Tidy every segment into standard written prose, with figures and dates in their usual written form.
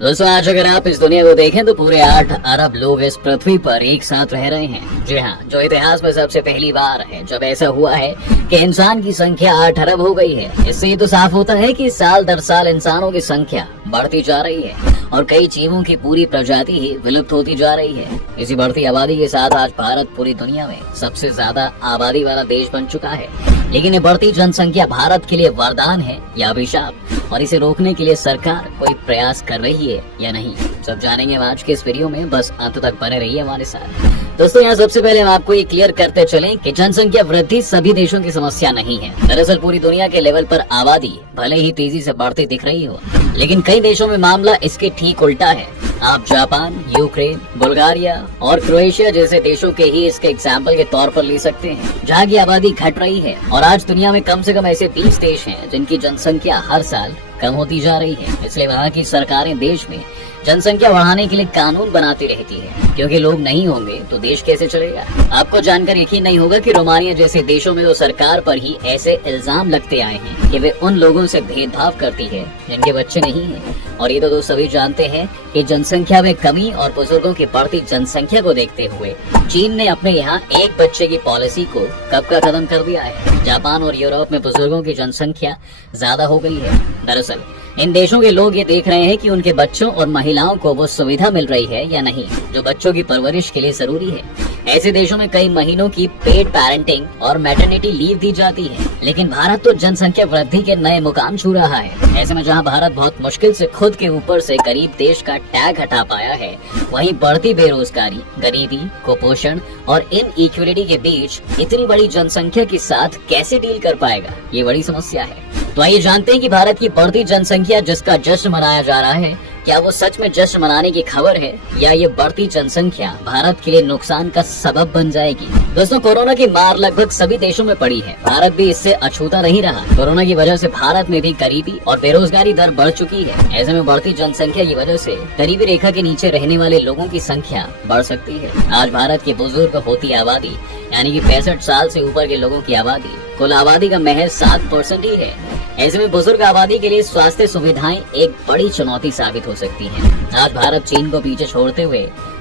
दोस्तों आज अगर आप इस दुनिया को देखें तो पूरे 8 अरब लोग इस पृथ्वी पर एक साथ रह रहे हैं। जी हाँ, जो इतिहास में सबसे पहली बार है जब ऐसा हुआ है कि इंसान की संख्या 8 अरब हो गई है। इससे ये तो साफ होता है कि साल दर साल इंसानों की संख्या बढ़ती जा रही है और कई जीवों की पूरी प्रजाति ही विलुप्त होती जा रही है। इसी बढ़ती आबादी के साथ आज भारत पूरी दुनिया में सबसे ज्यादा आबादी वाला देश बन चुका है। लेकिन ये बढ़ती जनसंख्या भारत के लिए वरदान है या अभिशाप, और इसे रोकने के लिए सरकार कोई प्रयास कर रही है या नहीं, सब जानेंगे आज के इस वीडियो में। बस अंत तक बने रहिए हमारे साथ। दोस्तों यहाँ सबसे पहले हम आपको ये क्लियर करते चलें कि जनसंख्या वृद्धि सभी देशों की समस्या नहीं है। दरअसल पूरी दुनिया के लेवल पर आबादी भले ही तेजी से बढ़ती दिख रही हो, लेकिन कई देशों में मामला इसके ठीक उल्टा है। आप जापान, यूक्रेन, बुल्गारिया और क्रोएशिया जैसे देशों के ही इसके एग्जाम्पल के तौर पर ले सकते हैं, जहाँ की आबादी घट रही है। और आज दुनिया में कम से कम ऐसे 20 देश हैं जिनकी जनसंख्या हर साल कम होती जा रही है। इसलिए वहाँ की सरकारें देश में जनसंख्या बढ़ाने के लिए कानून बनाती रहती है, क्योंकि लोग नहीं होंगे तो देश कैसे चलेगा। आपको जानकर यकीन नहीं होगा कि रोमानिया जैसे देशों में तो सरकार पर ही ऐसे इल्जाम लगते आए हैं कि वे उन लोगों से भेदभाव करती है जिनके बच्चे नहीं हैं। और ये तो सभी जानते हैं कि जनसंख्या में कमी और बुजुर्गों की बढ़ती जनसंख्या को देखते हुए चीन ने अपने यहाँ एक बच्चे की पॉलिसी को कब का खत्म कर दिया है। जापान और यूरोप में बुजुर्गों की जनसंख्या ज्यादा हो गई है। दरअसल इन देशों के लोग ये देख रहे हैं कि उनके बच्चों और महिलाओं को वो सुविधा मिल रही है या नहीं जो बच्चों की परवरिश के लिए जरूरी है। ऐसे देशों में कई महीनों की पेड पेरेंटिंग और मैटरनिटी लीव दी जाती है। लेकिन भारत तो जनसंख्या वृद्धि के नए मुकाम छू रहा है। ऐसे में जहां भारत बहुत मुश्किल से खुद के ऊपर से गरीब देश का टैग हटा पाया है, वहीं बढ़ती बेरोजगारी, गरीबी, कुपोषण और इनइक्वालिटी के बीच इतनी बड़ी जनसंख्या के साथ कैसे डील कर पाएगा, ये बड़ी समस्या है। तो आइए जानते हैं कि भारत की बढ़ती जनसंख्या जिसका जश्न मनाया जा रहा है, क्या वो सच में जश्न मनाने की खबर है या ये बढ़ती जनसंख्या भारत के लिए नुकसान का सबब बन जाएगी। दोस्तों कोरोना की मार लगभग सभी देशों में पड़ी है। भारत भी इससे अछूता नहीं रहा। कोरोना की वजह से भारत में भी गरीबी और बेरोजगारी दर बढ़ चुकी है। ऐसे में बढ़ती जनसंख्या की वजह से गरीबी रेखा के नीचे रहने वाले लोगों की संख्या बढ़ सकती है। आज भारत की बुजुर्ग होती आबादी यानी कि 65 साल से ऊपर के लोगों की आबादी कुल आबादी का महज 7% ही है। ऐसे में बुजुर्ग आबादी के लिए स्वास्थ्य सुविधाएं एक बड़ी चुनौती साबित हो सकती हैं। आज भारत चीन को पीछे छोड़ते हुए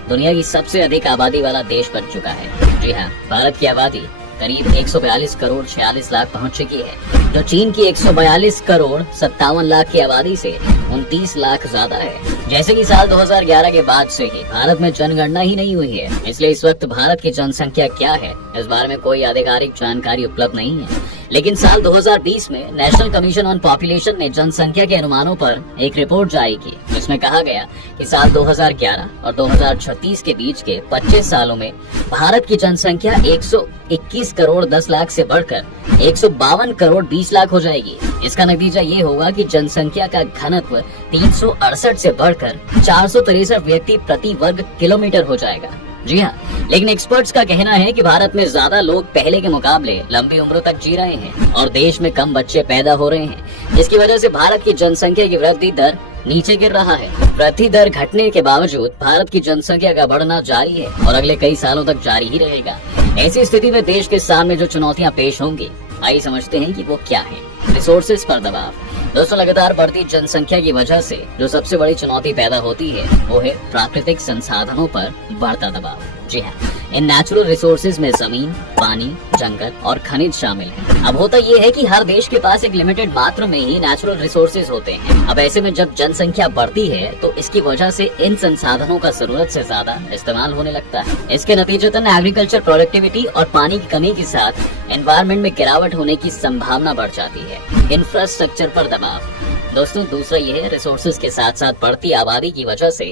दुनिया की सबसे अधिक आबादी वाला देश बन चुका है। जी हाँ, भारत की आबादी करीब 142 करोड़ 46 लाख पहुंच चुकी है, जो चीन की 142 करोड़ 57 लाख की आबादी से 29 लाख ज्यादा है। जैसे कि साल 2011 के बाद से ही भारत में जनगणना ही नहीं हुई है, इसलिए इस वक्त भारत की जनसंख्या क्या है इस बारे में कोई आधिकारिक जानकारी उपलब्ध नहीं है। लेकिन साल 2020 में नेशनल कमीशन ऑन पॉपुलेशन ने जनसंख्या के अनुमानों पर एक रिपोर्ट जारी की, जिसमें कहा गया कि साल 2011 और 2036 के बीच के 25 सालों में भारत की जनसंख्या 121 करोड़ 10 लाख से बढ़कर 152 करोड़ 20 लाख हो जाएगी। इसका नतीजा ये होगा कि जनसंख्या का घनत्व 368 से बढ़कर 463 व्यक्ति प्रति वर्ग किलोमीटर हो जाएगा। जी हाँ, लेकिन एक्सपर्ट्स का कहना है कि भारत में ज्यादा लोग पहले के मुकाबले लंबी उम्र तक जी रहे हैं और देश में कम बच्चे पैदा हो रहे हैं, जिसकी वजह से भारत की जनसंख्या की वृद्धि दर नीचे गिर रहा है। वृद्धि दर घटने के बावजूद भारत की जनसंख्या का बढ़ना जारी है और अगले कई सालों तक जारी ही रहेगा। ऐसी स्थिति में देश के सामने जो चुनौतियां पेश होंगी, आइए समझते हैं कि वो क्या है। रिसोर्सेज पर दबाव। दोस्तों लगातार बढ़ती जनसंख्या की वजह से जो सबसे बड़ी चुनौती पैदा होती है वो है प्राकृतिक संसाधनों पर बढ़ता दबाव। जी हाँ, इन नेचुरल रिसोर्सेज में जमीन, पानी, जंगल और खनिज शामिल हैं। अब होता ये है कि हर देश के पास एक लिमिटेड मात्रा में ही नेचुरल रिसोर्सेज होते हैं। अब ऐसे में जब जनसंख्या बढ़ती है तो इसकी वजह से इन संसाधनों का जरूरत से ज्यादा इस्तेमाल होने लगता है। इसके नतीजतन एग्रीकल्चर प्रोडक्टिविटी और पानी की कमी के साथ एनवायरमेंट में गिरावट होने की संभावना बढ़ जाती है। इंफ्रास्ट्रक्चर पर दबाव। दोस्तों दूसरा ये है, रिसोर्सेज के साथ साथ बढ़ती आबादी की वजह से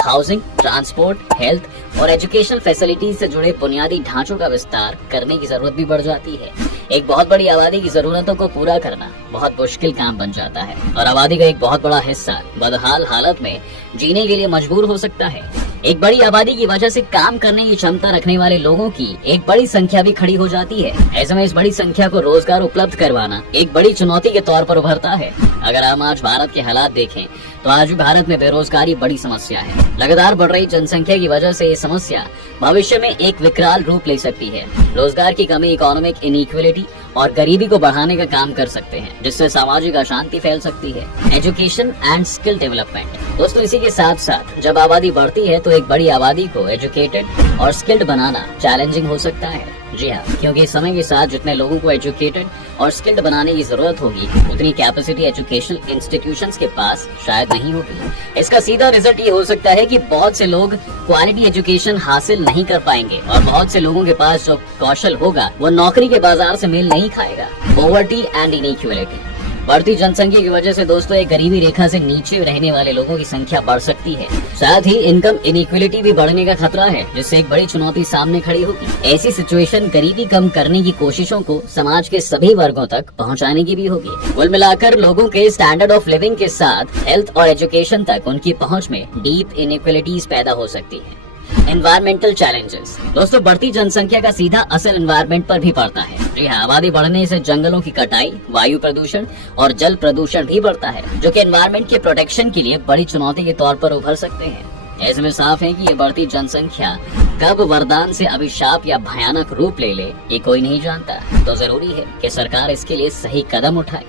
हाउसिंग, ट्रांसपोर्ट, हेल्थ और एजुकेशन फैसिलिटीज से जुड़े बुनियादी ढांचों का विस्तार करने की जरूरत भी बढ़ जाती है। एक बहुत बड़ी आबादी की जरूरतों को पूरा करना बहुत मुश्किल काम बन जाता है और आबादी का एक बहुत बड़ा हिस्सा बदहाल हालत में जीने के लिए मजबूर हो सकता है। एक बड़ी आबादी की वजह से काम करने की क्षमता रखने वाले लोगों की एक बड़ी संख्या भी खड़ी हो जाती है। ऐसे में इस बड़ी संख्या को रोजगार उपलब्ध करवाना एक बड़ी चुनौती के तौर पर उभरता है। अगर हम आज भारत के हालात देखें तो आज भी भारत में बेरोजगारी बड़ी समस्या है। लगातार बढ़ रही जनसंख्या की वजह से ये समस्या भविष्य में एक विकराल रूप ले सकती है। रोजगार की कमी, इकोनॉमिक इनइक्वालिटी और गरीबी को बढ़ाने का काम कर सकते हैं, जिससे सामाजिक अशांति फैल सकती है। Education and skill development. दोस्तों, इसी के साथ साथ जब आबादी बढ़ती है तो एक बड़ी आबादी को एजुकेटेड और स्किल्ड बनाना चैलेंजिंग हो सकता है। जी हाँ, क्योंकि समय के साथ जितने लोगों को एजुकेटेड और स्किल्ड बनाने की जरूरत होगी, उतनी कैपेसिटी एजुकेशनल इंस्टीट्यूशंस के पास शायद नहीं होगी। इसका सीधा रिजल्ट ये हो सकता है कि बहुत से लोग क्वालिटी एजुकेशन हासिल नहीं कर पाएंगे और बहुत से लोगों के पास जो कौशल होगा वो नौकरी के बाजार से मेल नहीं खाएगा। Poverty and inequality. बढ़ती जनसंख्या की वजह से दोस्तों एक गरीबी रेखा से नीचे रहने वाले लोगों की संख्या बढ़ सकती है। साथ ही इनकम इनइक्वालिटी भी बढ़ने का खतरा है, जिससे एक बड़ी चुनौती सामने खड़ी होगी। ऐसी सिचुएशन गरीबी कम करने की कोशिशों को समाज के सभी वर्गों तक पहुंचाने की भी होगी। कुल मिलाकर लोगों के स्टैंडर्ड ऑफ लिविंग के साथ हेल्थ और एजुकेशन तक उनकी पहुँच में डीप इनइक्वालिटीज पैदा हो सकती है। Environmental challenges. दोस्तों, बढ़ती जनसंख्या का सीधा असर एनवायरमेंट पर भी पड़ता है। जी हाँ, आबादी बढ़ने से जंगलों की कटाई, वायु प्रदूषण और जल प्रदूषण भी बढ़ता है, जो कि एनवायरमेंट के प्रोटेक्शन के लिए बड़ी चुनौती के तौर पर उभर सकते हैं। ऐसे में साफ है कि ये बढ़ती जनसंख्या कब वरदान से अभिशाप या भयानक रूप ले ले, ये कोई नहीं जानता। तो जरूरी है कि सरकार इसके लिए सही कदम उठाए।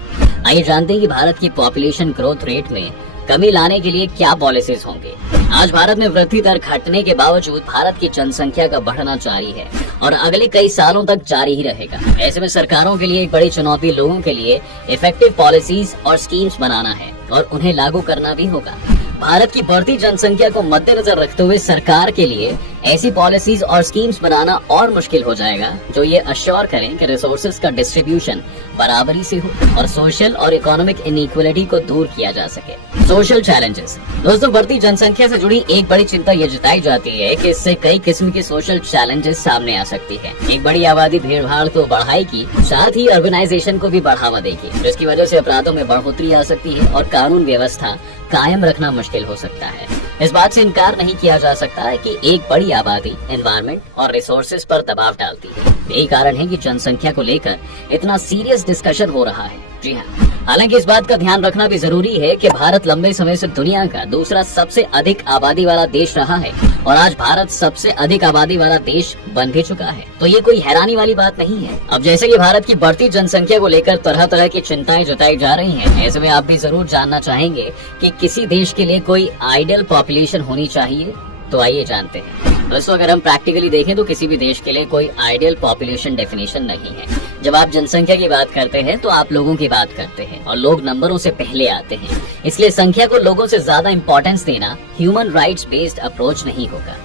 आइए जानते हैं कि भारत की पॉपुलेशन ग्रोथ रेट में कमी लाने के लिए क्या पॉलिसीज होंगे। आज भारत में वृद्धि दर घटने के बावजूद भारत की जनसंख्या का बढ़ना जारी है और अगले कई सालों तक जारी ही रहेगा। ऐसे में सरकारों के लिए एक बड़ी चुनौती लोगों के लिए इफेक्टिव पॉलिसीज और स्कीम्स बनाना है और उन्हें लागू करना भी होगा। भारत की बढ़ती जनसंख्या को मद्देनजर रखते हुए सरकार के लिए ऐसी पॉलिसीज और स्कीम्स बनाना और मुश्किल हो जाएगा जो ये अश्योर करें कि रिसोर्सेज का डिस्ट्रीब्यूशन बराबरी से हो और सोशल और इकोनॉमिक इनइक्वालिटी को दूर किया जा सके। Social challenges. दोस्तों, बढ़ती जनसंख्या से जुड़ी एक बड़ी चिंता ये जताई जाती है कि इससे कई किस्म के सोशल चैलेंजेस सामने आ सकती है। एक बड़ी आबादी भीड़ भाड़ तो बढ़ाएगी, साथ ही अर्बनाइजेशन को भी बढ़ावा देगी, जिसकी वजह से अपराधों में बढ़ोतरी आ सकती है और कानून व्यवस्था कायम रखना मुश्किल हो सकता है। इस बात से इनकार नहीं किया जा सकता है कि एक बड़ी आबादी एनवायरनमेंट और रिसोर्सेज पर दबाव डालती है। यही कारण है कि जनसंख्या को लेकर इतना सीरियस डिस्कशन हो रहा है। जी हाँ, हालांकि इस बात का ध्यान रखना भी जरूरी है कि भारत लंबे समय से दुनिया का दूसरा सबसे अधिक आबादी वाला देश रहा है और आज भारत सबसे अधिक आबादी वाला देश बन भी चुका है। तो ये कोई हैरानी वाली बात नहीं है। अब जैसे कि भारत की बढ़ती जनसंख्या को लेकर तरह तरह की चिंताएं जताई जा रही हैं, ऐसे में आप भी जरूर जानना चाहेंगे कि किसी देश के लिए कोई आइडियल पॉपुलेशन होनी चाहिए। तो आइए जानते हैं। दोस्तों, अगर हम प्रैक्टिकली देखें तो किसी भी देश के लिए कोई आइडियल पॉपुलेशन डेफिनेशन नहीं है। जब आप जनसंख्या की बात करते हैं तो आप लोगों की बात करते हैं और लोग नंबरों से पहले आते हैं। इसलिए संख्या को लोगों से ज्यादा इंपॉर्टेंस देना ह्यूमन राइट्स बेस्ड अप्रोच नहीं होगा।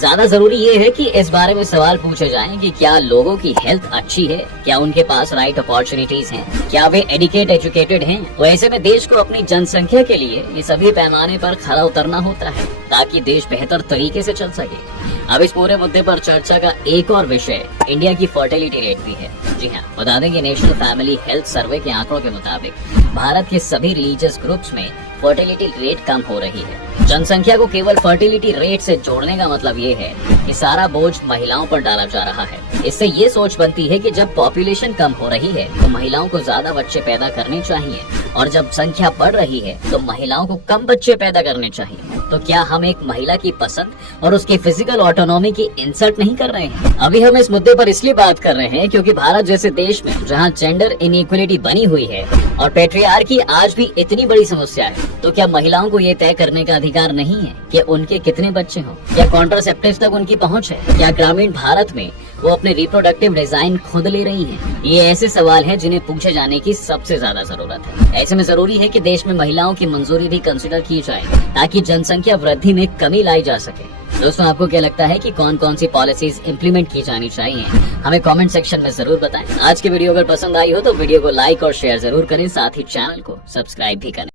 ज्यादा जरूरी ये है कि इस बारे में सवाल पूछे जाएं कि क्या लोगों की हेल्थ अच्छी है, क्या उनके पास राइट अपॉर्चुनिटीज हैं, क्या वे एजुकेटेड हैं। तो ऐसे में देश को अपनी जनसंख्या के लिए ये सभी पैमाने पर खरा उतरना होता है ताकि देश बेहतर तरीके से चल सके। अब इस पूरे मुद्दे पर चर्चा का एक और विषय इंडिया की फर्टिलिटी रेट भी है। जी हाँ, बता दें कि नेशनल फैमिली हेल्थ सर्वे के आंकड़ों के मुताबिक भारत के सभी रिलीजियस ग्रुप्स में फर्टिलिटी रेट कम हो रही है। जनसंख्या को केवल फर्टिलिटी रेट से जोड़ने का मतलब ये है कि सारा बोझ महिलाओं पर डाला जा रहा है। इससे ये सोच बनती है कि जब पॉपुलेशन कम हो रही है तो महिलाओं को ज्यादा बच्चे पैदा करने चाहिए और जब संख्या बढ़ रही है तो महिलाओं को कम बच्चे पैदा करने चाहिए। तो क्या हम एक महिला की पसंद और उसकी फिजिकल ऑटोनॉमी की इंसल्ट नहीं कर रहे हैं? अभी हम इस मुद्दे पर इसलिए बात कर रहे हैं क्योंकि भारत जैसे देश में जहां जेंडर इनइक्वालिटी बनी हुई है और पैट्रियार्की आज भी इतनी बड़ी समस्या है, तो क्या महिलाओं को ये तय करने का अधिकार नहीं है कि उनके कितने बच्चे हों? क्या कॉन्ट्रासेप्टिव तक उनकी पहुंच है? क्या ग्रामीण भारत में वो अपने रिप्रोडक्टिव डिजाइन खुद ले रही हैं? ये ऐसे सवाल हैं जिन्हें पूछे जाने की सबसे ज्यादा जरूरत है। ऐसे में जरूरी है कि देश में महिलाओं की मंजूरी भी कंसिडर की जाए ताकि जनसंख्या वृद्धि में कमी लाई जा सके। दोस्तों, आपको क्या लगता है कि कौन कौन सी पॉलिसीज इम्प्लीमेंट की जानी चाहिए? हमें कमेंट सेक्शन में जरूर बताएं। आज की वीडियो अगर पसंद आई हो तो वीडियो को लाइक और शेयर जरूर करें, साथ ही चैनल को सब्सक्राइब भी करें।